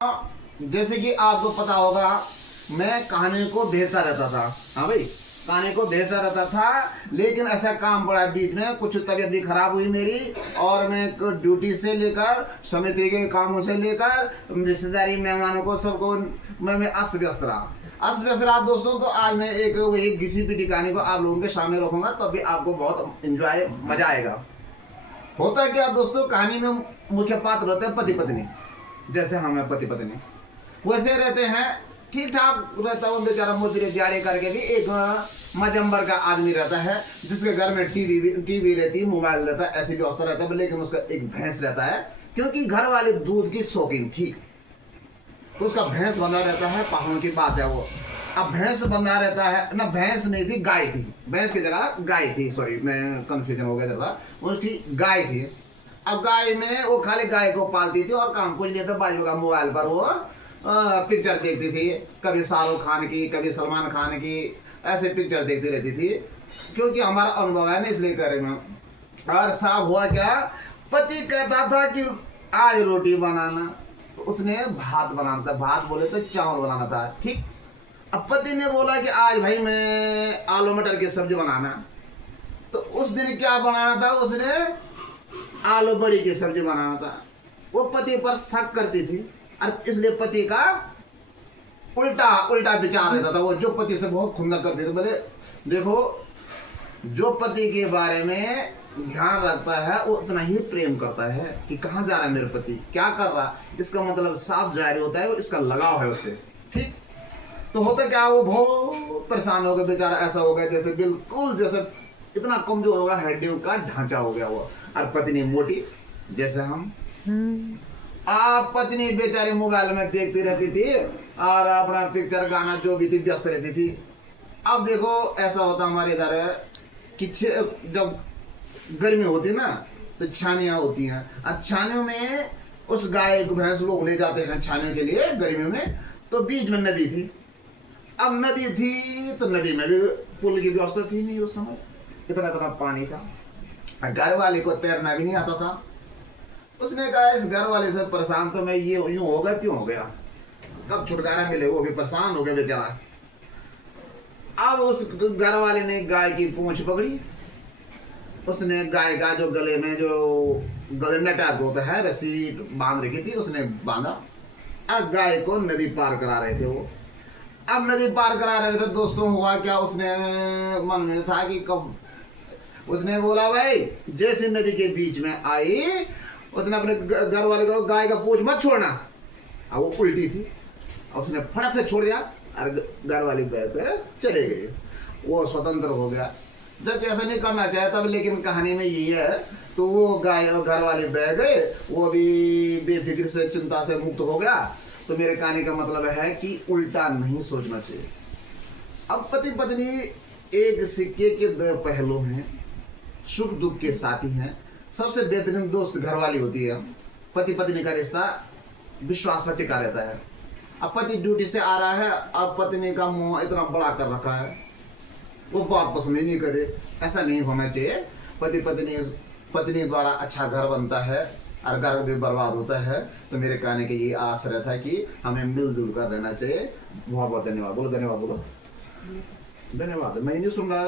जैसे कि आपको पता होगा, मैं कहानी को भेजता रहता था। हाँ भाई, कहानी को भेजता रहता था, लेकिन ऐसा काम पड़ा बीच में, कुछ तबीयत भी खराब हुई मेरी, और मैं ड्यूटी से लेकर समिति के कामों से लेकर रिश्तेदारी मेहमानों को सबको मैं अस्त व्यस्त रहा दोस्तों। तो आज मैं एक वही घिसी पिटी कहानी को आप लोगों के सामने रखूंगा, तब भी आपको बहुत इंजॉय मजा आएगा। होता है क्या दोस्तों, कहानी में मुख्य पात्र होते हैं पति पत्नी। जैसे हम हैं पति पत्नी, वैसे रहते हैं, ठीक ठाक रहता है बेचारा, मुजरे दिहाड़ी करके भी एक मध्यम वर्ग का आदमी रहता है, जिसके घर में टीवी रहती है, मोबाइल रहता है, ऐसी व्यवस्था रहता है। लेकिन उसका एक भैंस रहता है, क्योंकि घर वाले दूध की शौकीन थी, तो उसका भैंस बंधा रहता है। पहाड़ों की बात है वो। अब भैंस बंधा रहता है ना, भैंस नहीं थी, गाय थी। भैंस की जगह गाय थी, सॉरी मैं कंफ्यूजन हो गया था, उसकी गाय थी। अब गाय में वो खाली गाय को पालती थी और काम कुछ नहीं था। बाजू का मोबाइल पर वो पिक्चर देखती थी, कभी शाहरुख खान की, कभी सलमान खान की, ऐसे पिक्चर देखती रहती थी। क्योंकि हमारा अनुभव है ना, इसलिए करे में। और साहब हुआ क्या, पति कहता था कि आज रोटी बनाना, तो उसने भात बनाना था, भात बोले तो चावल बनाना था, ठीक। अब पति ने बोला कि आज भाई मैं आलू मटर की सब्जी बनाना, तो उस दिन क्या बनाना था, उसने आलू बड़ी की सब्जी बनाना था। वो पति पर शक करती थी, और इसलिए पति का उल्टा विचार रहता था। वो जो पति से बहुत खुंदक करती थी, बोले देखो, जो पति के बारे में ध्यान रखता है वो उतना ही प्रेम करता है कि कहाँ जा रहा है मेरे पति, क्या कर रहा, इसका मतलब साफ जारी होता है, इसका लगाव है उससे, ठीक। तो होता क्या, वो बहुत परेशान हो गया बेचारा, ऐसा हो गया जैसे बिल्कुल जैसे इतना कमजोर होगा, हड्डियों का ढांचा हो गया वो। और पत्नी मोटी जैसे हम। आप पत्नी बेचारी मोबाइल में देखती रहती थी और अपना पिक्चर गाना जो भी थी व्यस्त रहती थी। अब देखो ऐसा होता हमारे इधर है कि जब गर्मी होती है ना, तो छानियाँ होती हैं, और छानियों में उस गाय भैंस लोग ले जाते हैं छानियों के लिए गर्मियों में। तो बीच में नदी थी। अब नदी थी तो नदी में भी पुल की व्यवस्था थी नहीं उस समय, इतना पानी था। घर वाले को तैरना भी नहीं आता था। उसने कहा इस घर वाले से परेशान तो मैं ये यूं हो गया त्यों हो गया, कब छुटकारा मिले, वो भी परेशान हो गया बेचारा। अब उस घर वाले ने गाय की पूंछ पकड़ी, उसने गाय का जो गले में टाइप होता है रस्सी बांध रखी थी, उसने बांधा, और गाय को नदी पार करा रहे थे वो। अब नदी पार करा रहे थे दोस्तों, हुआ क्या, उसने मन में था कि कब, उसने बोला भाई जैसे नदी के बीच में आई, उसने अपने घर वाले को गाय का पूंछ मत छोड़ना। अब वो उल्टी थी, उसने फटक से छोड़ दिया, और घर वाली बैठ कर चले गए, वो स्वतंत्र हो गया। जब ऐसा नहीं करना चाहे तब, लेकिन कहानी में यही है। तो वो गाय और घर वाले बह गए, वो भी बेफिक्र से चिंता से मुक्त हो गया। तो मेरे कहानी का मतलब है कि उल्टा नहीं सोचना चाहिए। अब पति पत्नी एक सिक्के के दो पहलू हैं, सुख दुख के साथी हैं। सबसे बेहतरीन दोस्त घरवाली होती है। पति पत्नी का रिश्ता विश्वास पर टिका रहता है। अब पति ड्यूटी से आ रहा है और पत्नी का मुंह इतना बड़ा कर रखा है, वो बात पसंद ही नहीं करे। ऐसा नहीं होना चाहिए। पत्नी द्वारा अच्छा घर बनता है और घर भी बर्बाद होता है। तो मेरे कहने की ये आस रहता है कि हमें मिलजुल कर रहना चाहिए। बहुत बहुत धन्यवाद बोलो, धन्यवाद बोलो, धन्यवाद। मैं नहीं सुन रहा।